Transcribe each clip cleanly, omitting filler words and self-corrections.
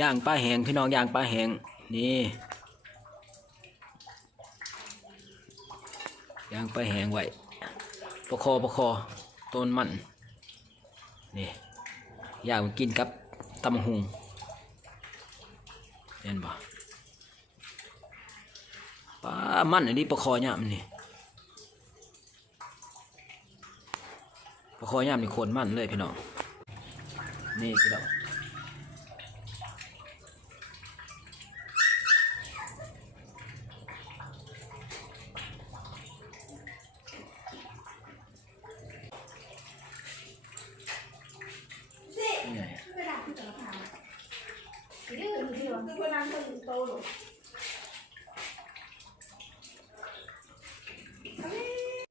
ย่างปลาแห้งพี่น้องย่างปลาแห้งนี่ย่างปลาแห้งไว้ประคอต้นมันนี่ย่างกินกับตำหุงเห็นปะปลามันอันนี้ประคอย่ามนี่ประคอย่ามนี่โคนมันเลยพี่น้องนี่พี่น้อง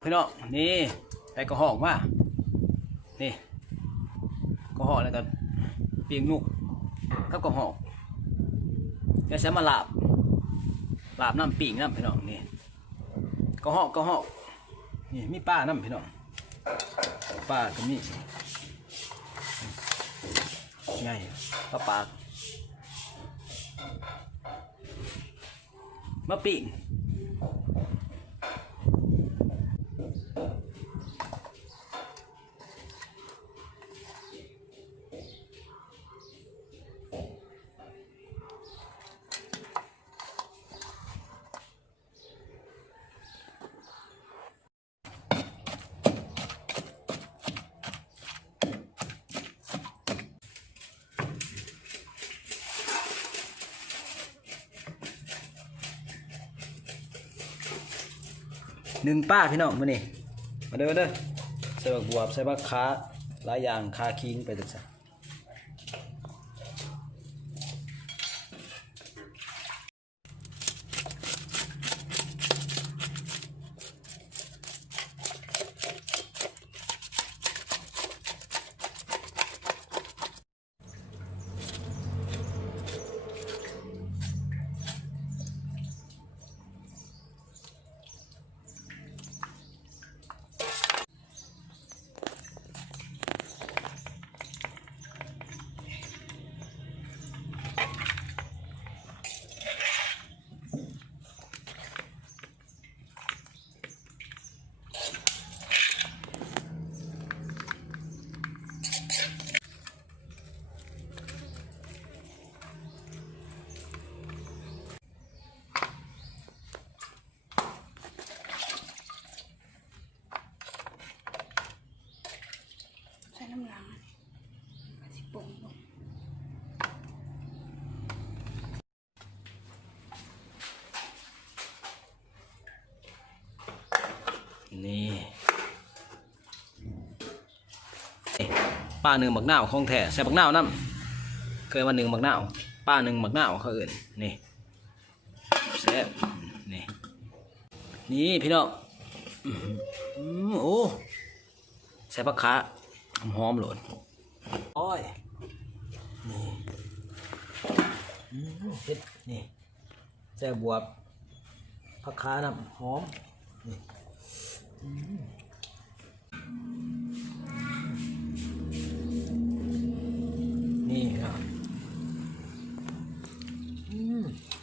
พี่น้องนี่ไปกระหอกมานี่กระหอกแล้วก็ปีกนุกกับกระหอกจะใช้มาลาบน้ำปีกน้ำพี่น้องนี่กระหอกนี่มีป้าน้ำพี่น้องป้าก็มีไงปลามาปีกหนึ่งป้าพี่น้องมานี่มาเด้อใส่บักบวบใส่บักขาหลายอย่างคาคิงไปตึกซะนี่ป้าหนึ่งหมักหน้าวของแท้ใส่หมักหน้าวน้ำเคยมาหนึ่งหมักหน้าวป้าหนึ่งหมักหน้าวเขาเอื่นนี่แซ่บนี่พี่น้องโอ้ใส่ผักขาหอมหล่นโอ้ยนี่เฮ็ดนี่ใส่บวบผักขาน้ำหอมนี่